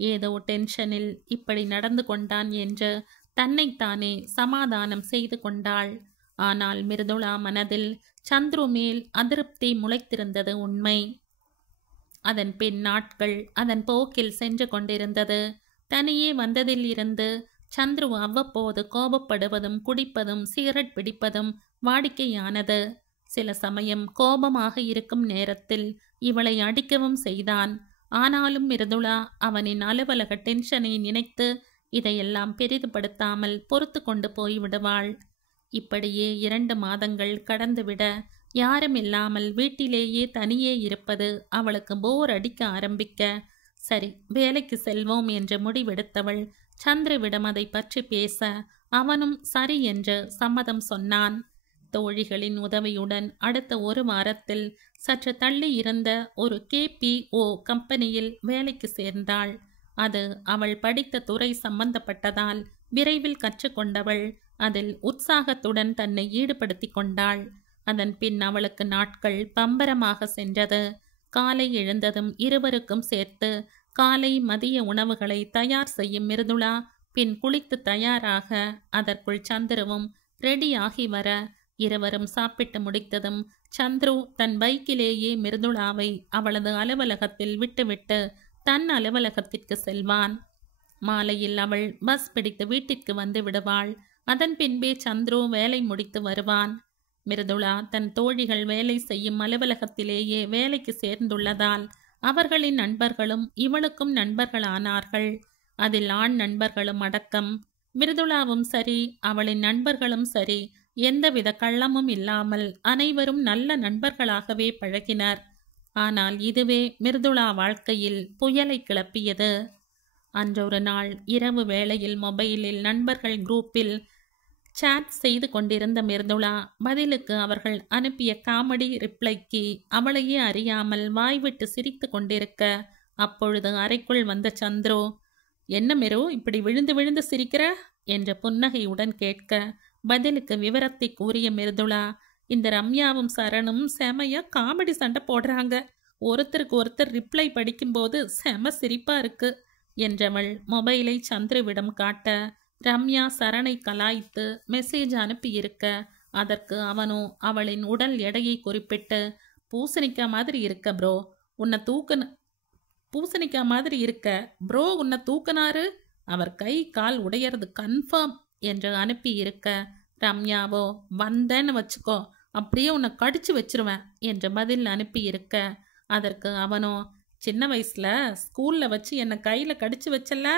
ஏதோ டென்ஷனில் இப்படி நடந்து கொண்டான் என்று தன்னைத்தானே சமாதானம் செய்து கொண்டாள். ஆனால் மிருதுளா மனதில் சந்துரு மேல் அதிருப்தி முளைத்திருந்தது உண்மை. அதன் பின் நாட்கள் அதன் போக்கில் சென்று கொண்டிருந்தது. தனியே வந்ததில் இருந்து சந்துரு அவ்வப்போது கோபப்படுவதும் குடிப்பதும் சிகரெட் பிடிப்பதும் வாடிக்கையானது. சில சமயம் கோபமாக இருக்கும் நேரத்தில் இவளை அடிக்கவும் செய்தான். ஆனாலும் மிருதுளா அவனின் அலுவலக டென்ஷனை நினைத்து இதையெல்லாம் பெரிதுபடுத்தாமல் பொறுத்து கொண்டு போய்விடுவாள். இப்படியே 2 மாதங்கள் கடந்துவிட யாரும் இல்லாமல் வீட்டிலேயே தனியே இருப்பது அவளுக்கு போர் அடிக்க ஆரம்பிக்க, சரி வேலைக்கு செல்வோம் என்று முடிவெடுத்தவள் சந்துருவிடம் அதை பற்றி பேச அவனும் சரி என்று சம்மதம் சொன்னான். தோழிகளின் உதவியுடன் அடுத்த 1 வாரத்தில் சற்று தள்ளி இருந்த ஒரு KPO கம்பெனியில் வேலைக்கு சேர்ந்தாள். அது அவள் படித்த துறை சம்பந்தப்பட்டதால் விரைவில் கற்றுக்கொண்டவள் அதில் உற்சாகத்துடன் தன்னை ஈடுபடுத்தி கொண்டாள். அதன் பின் அவளுக்கு நாட்கள் பம்பரமாக சென்றது. காலை எழுந்ததும் இருவருக்கும் சேர்த்து காலை மதிய உணவுகளை தயார் செய்யும் மிருதுளா பின் குளித்து தயாராக அதற்குள் சந்துருவும் ரெடியாகி வர, இருவரும் சாப்பிட்டு முடித்ததும் சந்துரு தன் பைக்கிலேயே மிருதுளாவை அவளது அலுவலகத்தில் விட்டுவிட்டு தன் அலுவலகத்திற்கு செல்வான். மாலையில் அவள் பஸ் பிடித்து வீட்டிற்கு வந்து விடுவாள். அதன் பின்பே சந்துரு வேலை முடித்து வருவான். மிருதுளா தன் தோழிகள் வேலை செய்யும் அலுவலகத்திலேயே வேலைக்கு சேர்ந்துள்ளதால் அவர்களின் நண்பர்களும் இவளுக்கும் நண்பர்களானார்கள். அதில் ஆண் நண்பர்களும் அடக்கம். மிருதுளாவும் சரி அவளின் நண்பர்களும் சரி எந்தவித கள்ளமும் இல்லாமல் அனைவரும் நல்ல நண்பர்களாகவே பழகினர். ஆனால் இதுவே மிருதுளா வாழ்க்கையில் புயலை கிளப்பியது. அன்றொரு நாள் இரவு வேளையில் மொபைலில் நண்பர்கள் குரூப்பில் சாட் செய்து கொண்டிருந்த மிருதுளா பதிலுக்கு அவர்கள் அனுப்பிய காமெடி ரிப்ளைக்கு அவளையே அறியாமல் வாய்விட்டு சிரித்து கொண்டிருக்க, அப்பொழுது அறைக்குள் வந்த சந்துரு, என்ன மிரு இப்படி விழுந்து விழுந்து சிரிக்கிற என்ற புன்னகையுடன் கேட்க, பதிலுக்கு விவரத்தை கூறிய மிருதுளா, இந்த ரம்யாவும் சரணும் செமையா காமெடி சண்டை போடுறாங்க, ஒருத்தருக்கு ஒருத்தர் ரிப்ளை படிக்கும்போது செம சிரிப்பா இருக்கு என்றவள் மொபைலை சந்துருவிடம் காட்ட, ரம்யா சரணை கலாய்த்து மெசேஜ் அனுப்பியிருக்க, அதற்கு அவனோ அவளின் உடல் எடையை குறிப்பிட்டு, பூசணிக்காய் மாதிரி இருக்க ப்ரோ உன்னை தூக்குனாரு, அவர் கை கால் உடையறது கன்ஃபார்ம் என்று அனுப்பி இருக்க, ரம்யாவோ வந்தேன்னு வச்சுக்கோ அப்படியே உன்னை கடிச்சு வச்சிருவேன் என்று பதில் அனுப்பி இருக்க, அதற்கு அவனோ, சின்ன வயசுல ஸ்கூல்ல வச்சு என்னை கையில கடிச்சு வச்சல,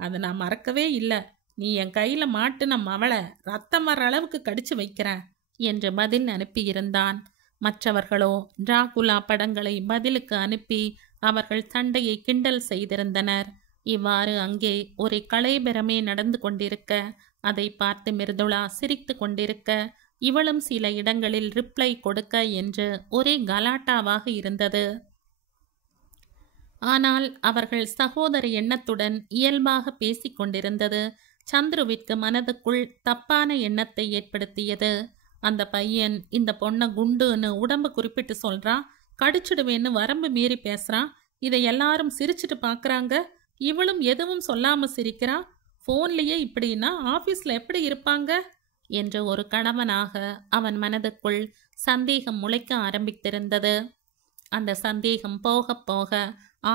அதை நான் மறக்கவே இல்லை, நீ என் கையில மாட்டுன மவளை ரத்தம் வர அளவுக்கு கடிச்சு வைக்கிறேன் என்று பதில் அனுப்பியிருந்தான். மற்றவர்களோ டிராகுலா படங்களை பதிலுக்கு அனுப்பி அவர்கள் சண்டையை கிண்டல் செய்திருந்தனர். இவ்வாறு அங்கே ஒரு கலைபெறமே நடந்து கொண்டிருக்க, அதை பார்த்து மிருதுளா சிரித்து கொண்டிருக்க, இவளும் சில இடங்களில் ரிப்ளை கொடுக்க என்று ஒரே கலாட்டாவாக இருந்தது. ஆனால் அவர்கள் சகோதர எண்ணத்துடன் இயல்பாக பேசிக் கொண்டிருந்தது சந்துருவிற்கு மனதுக்குள் தப்பான எண்ணத்தை ஏற்படுத்தியது. அந்த பையன் இந்த பொண்ணை குண்டுன்னு உடம்பு குறிப்பிட்டு சொல்றான், கடிச்சிடுவேன்னு வரம்பு மீறி பேசுறான், இதை எல்லாரும் சிரிச்சுட்டு பார்க்குறாங்க, இவளும் எதுவும் சொல்லாம சிரிக்கிறா, ஃபோன்லேயே இப்படின்னா ஆஃபீஸில் எப்படி இருப்பாங்க என்று ஒரு கணவனாக அவன் மனதுக்குள் சந்தேகம் முளைக்க ஆரம்பித்திருந்தது. அந்த சந்தேகம் போக போக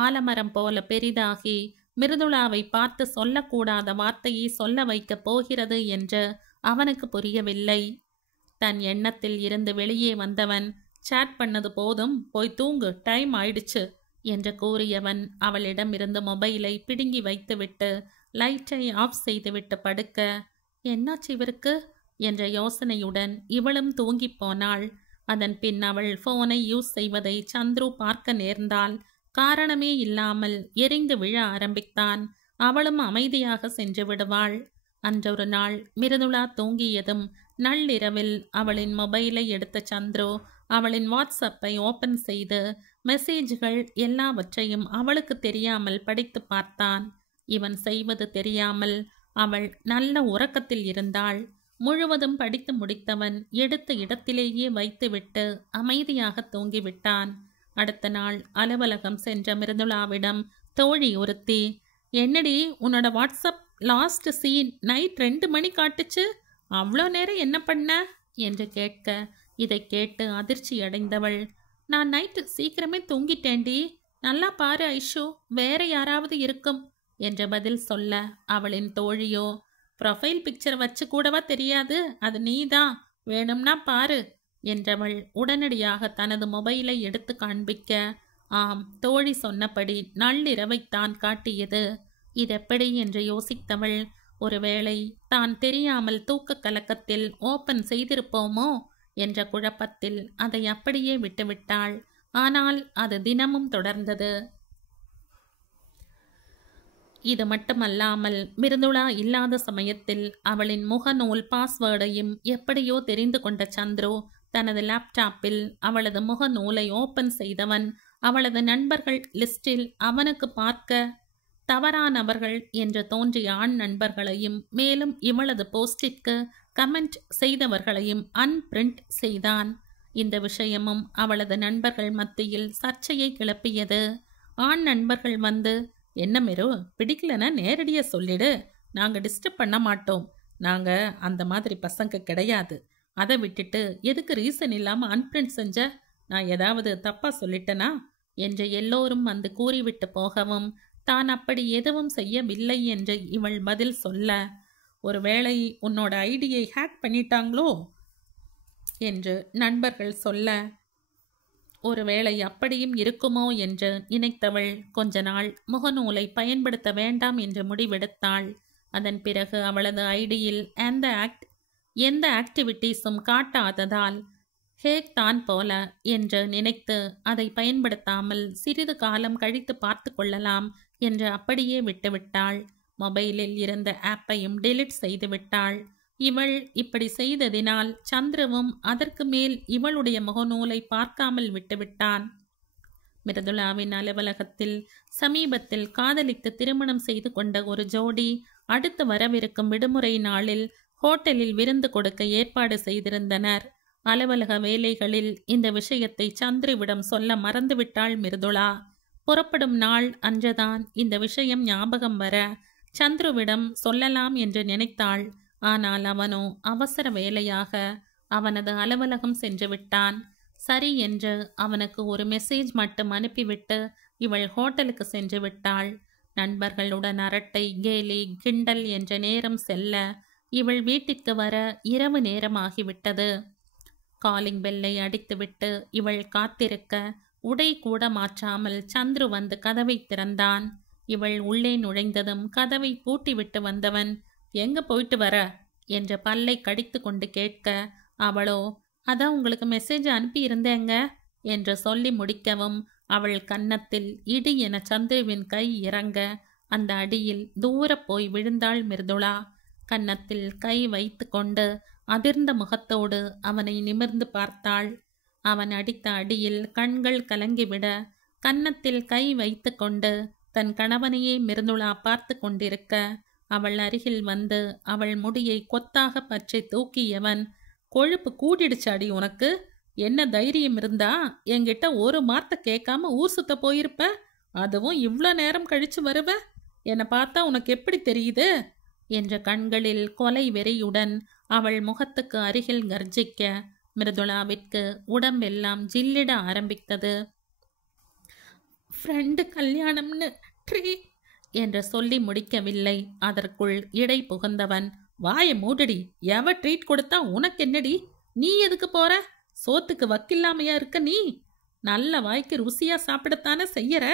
ஆலமரம் போல பெரிதாகி மிருதுளாவை பார்த்து சொல்லக்கூடாத வார்த்தையை சொல்ல வைக்கப் போகிறது என்று அவனுக்கு புரியவில்லை. தன் எண்ணத்தில் இருந்து வெளியே வந்தவன், சாட் பண்ணது போதும், போய் தூங்கு, டைம் ஆயிடுச்சு என்று கூறியவன் அவளிடமிருந்து மொபைலை பிடுங்கி வைத்துவிட்டு லைட்டை ஆஃப் செய்துவிட்டு படுக்க, என்னாச்சு இவருக்கு என்ற யோசனையுடன் இவளும் தூங்கி போனாள். அதன் பின் அவள் ஃபோனை யூஸ் செய்வதை சந்துரு பார்க்க நேர்ந்தால் காரணமே இல்லாமல் எரிந்து விழ ஆரம்பித்தான். அவளும் அமைதியாக சென்று விடுவாள். அன்றொரு நாள் மிருதுளா தூங்கியதும் நள்ளிரவில் அவளின் மொபைலை எடுத்த சந்துரு அவளின் வாட்ஸ்அப்பை ஓபன் செய்து மெசேஜ்கள் எல்லாவற்றையும் அவளுக்கு தெரியாமல் படித்து பார்த்தான். இவன் செய்வது தெரியாமல் அவள் நல்ல உறக்கத்தில் இருந்தாள். முழுவதும் படித்து முடித்தவன் எடுத்த இடத்திலேயே வைத்துவிட்டு அமைதியாக தூங்கிவிட்டான். அடுத்த நாள் அலுவலகம் சென்ற மிருதுளாவிடம் தோழி ஒருத்தி, என்னடி உன்னோட வாட்ஸ்அப் லாஸ்ட் சீன் நைட் 2 மணி காட்டுச்சு, அவ்வளோ நேரம் என்ன பண்ண என்று கேட்க, இதை கேட்டு அதிர்ச்சி அடைந்தவள், நான் நைட்டு சீக்கிரமே தூங்கிட்டேன்டி, நல்லா பாரு ஐஷு, வேற யாராவது இருக்கும் என்று பதில் சொல்ல, அவளின் தோழியோ, ப்ரொஃபைல் பிக்சர் வச்சு கூடவா தெரியாது? அது நீதான், வேணும்னா பாரு என்றவள் உடனடியாக தனது மொபைலை எடுத்து காண்பிக்க, ஆம், தோழி சொன்னபடி நள்ளிரவைத்தான் காட்டியது. இதெப்படி என்று யோசித்தவள், ஒருவேளை தான் தெரியாமல் தூக்க கலக்கத்தில் ஓப்பன் செய்திருப்போமோ என்ற குழப்பத்தில் அதை அப்படியே விட்டுவிட்டாள். ஆனால் அது தினமும் தொடர்ந்தது. இது மட்டுமல்லாமல் மிருதுளா இல்லாத சமயத்தில் அவளின் முகநூல் பாஸ்வேர்டையும் எப்படியோ தெரிந்து கொண்ட சந்துரு தனது லேப்டாப்பில் அவளது முகநூலை ஓப்பன் செய்தவன் அவளது நண்பர்கள் லிஸ்டில் அவனுக்கு பார்க்க தவறானவர்கள் என்று தோன்றிய ஆண் நண்பர்களையும் மேலும் இவளது போஸ்டிற்கு கமெண்ட் செய்தவர்களையும் அன்பிரிண்ட் செய்தான். இந்த விஷயமும் அவளது நண்பர்கள் மத்தியில் சர்ச்சையை கிளப்பியது. ஆண் நண்பர்கள் வந்து, என்ன மெரு, பிடிக்கலன்னா நேரடியாக சொல்லிடு, நாங்கள் டிஸ்டர்ப் பண்ண மாட்டோம், நாங்கள் அந்த மாதிரி பசங்க கிடையாது, அதை விட்டுட்டு எதுக்கு ரீசன் இல்லாமல் அன்பிரிண்ட் செஞ்ச, நான் ஏதாவது தப்பாக சொல்லிட்டேனா என்று எல்லோரும் வந்து கூறிவிட்டு போகவும் தான் அப்படி எதுவும் செய்யவில்லை என்று இவள் பதில் சொல்ல, ஒருவேளை உன்னோட ஐடியை ஹேக் பண்ணிட்டாங்களோ என்று நண்பர்கள் சொல்ல, ஒருவேளை அப்படியும் இருக்குமோ என்று நினைத்தவள் கொஞ்ச நாள் முகநூலை பயன்படுத்த வேண்டாம் என்று முடிவெடுத்தாள். அதன் பிறகு அவளது ஐடியில் எந்த ஆக்டிவிட்டீஸும் காட்டாததால் ஹேக் தான் போல என்று நினைத்து அதை பயன்படுத்தாமல் சிறிது காலம் கழித்து பார்த்து கொள்ளலாம் என்று அப்படியே விட்டுவிட்டாள். மொபைலில் இருந்த ஆப்பையும் டெலிட் செய்துவிட்டாள். இவள் இப்படி செய்ததினால் சந்திரவும் அதற்கு மேல் இவளுடைய முகநூலை பார்க்காமல் விட்டுவிட்டான். மிருதுளாவின் அலுவலகத்தில் சமீபத்தில் காதலித்து திருமணம் செய்து கொண்ட ஒரு ஜோடி அடுத்து வரவிருக்கும் விடுமுறை நாளில் ஹோட்டலில் விருந்து கொடுக்க ஏற்பாடு செய்திருந்தனர். அலுவலக வேலைகளில் இந்த விஷயத்தை சந்திருவிடம் சொல்ல மறந்துவிட்டாள் மிருதுளா. புறப்படும் நாள் அன்றுதான் இந்த விஷயம் ஞாபகம் வர சந்துருவிடம் சொல்லலாம் என்று நினைத்தாள். ஆனால் அவனோ அவசர வேலையாக அவனது அலுவலகம் சென்று விட்டான். சரி என்று அவனுக்கு ஒரு மெசேஜ் மட்டும் அனுப்பிவிட்டு இவள் ஹோட்டலுக்கு சென்று விட்டாள். நண்பர்களுடன் அரட்டை, கேலி, கிண்டல் என்ற நேரம் செல்ல இவள் வீட்டிற்கு வர இரவு நேரமாகிவிட்டது. காலிங் பெல்லை அடித்துவிட்டு இவள் காத்திருக்க உடை கூட மாற்றாமல் சந்துரு வந்து கதவை திறந்தான். இவள் உள்ளே நுழைந்ததும் கதவை பூட்டிவிட்டு வந்தவன், எங்க போயிட்டு வர என்ற பல்லை கடித்து கொண்டு கேட்க, அவளோ, அதான் உங்களுக்கு மெசேஜ் அனுப்பியிருந்தேங்க என்று சொல்லி முடிக்கவும் அவள் கன்னத்தில் இடி என சந்துருவின் கை இறங்க அந்த அடியில் தூர போய் விழுந்தாள் மிருதுளா. கன்னத்தில் கை வைத்து கொண்டு அதிர்ந்த முகத்தோடு அவனை நிமிர்ந்து பார்த்தாள். அவன் அடித்த அடியில் கண்கள் கலங்கிவிட கன்னத்தில் கை வைத்து கொண்டு தன் கணவனையே மிருதுளா பார்த்து கொண்டிருக்க அவள் அருகில் வந்து அவள் முடியை கொத்தாக பற்றி தூக்கியவன், கொழுப்பு கூடிடுச்சாடி உனக்கு, என்ன தைரியம் இருந்தா என்கிட்ட ஒரு வார்த்தை கேட்காம ஊர் சுத்த போயிருப்ப, அதுவும் இவ்வளோ நேரம் கழிச்சு வருவ, என்னை பார்த்தா உனக்கு எப்படி தெரியுது என்ற கண்களில் கொலை வெறியுடன் அவள் முகத்துக்கு அருகில் கர்ஜிக்க மிருதுளாவிற்கு உடம்பெல்லாம் ஜில்லிட ஆரம்பித்தது. ஃப்ரெண்டு கல்யாணம்னு ட்ரீ என்று சொல்லி முடிக்கவில்லை. அதற்குள் இடை புகுந்தவன், வாய மூடடி, எவ ட்ரீட் கொடுத்தா உனக்கு என்னடி, நீ எதுக்கு போற, சோத்துக்கு வக்கில்லாமையா இருக்க, நீ நல்ல வாய்க்கு ருசியா சாப்பிடத்தானே செய்யற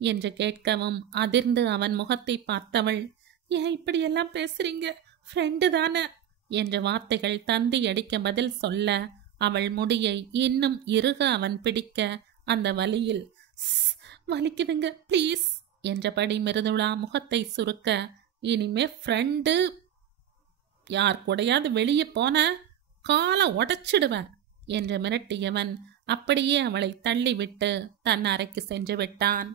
என்று கேட்கவும் அதிர்ந்து அவன் முகத்தை பார்த்தவள், ஏன் இப்படியெல்லாம் பேசுறீங்க, ஃப்ரெண்டு தானே என்ற வார்த்தைகள் தந்தி அடிக்க பதில் சொல்ல அவள் முடியை இன்னும் இறுக அவன் பிடிக்க அந்த வலியில் வலிக்குதுங்க ப்ளீஸ் என்றபடி மிருதுளா முகத்தை சுருக்க, இனிமே ஃப்ரெண்டு யார் கூடையாவது வெளியே போன காலை உடைச்சிடுவேன் என்று மிரட்டியவன் அப்படியே அவளை தள்ளிவிட்டு தன் அறைக்கு சென்று விட்டான்.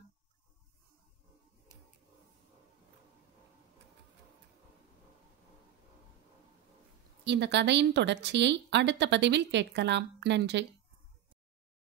இந்த கதையின் தொடர்ச்சியை அடுத்த பதிவில் கேட்கலாம். நன்றி.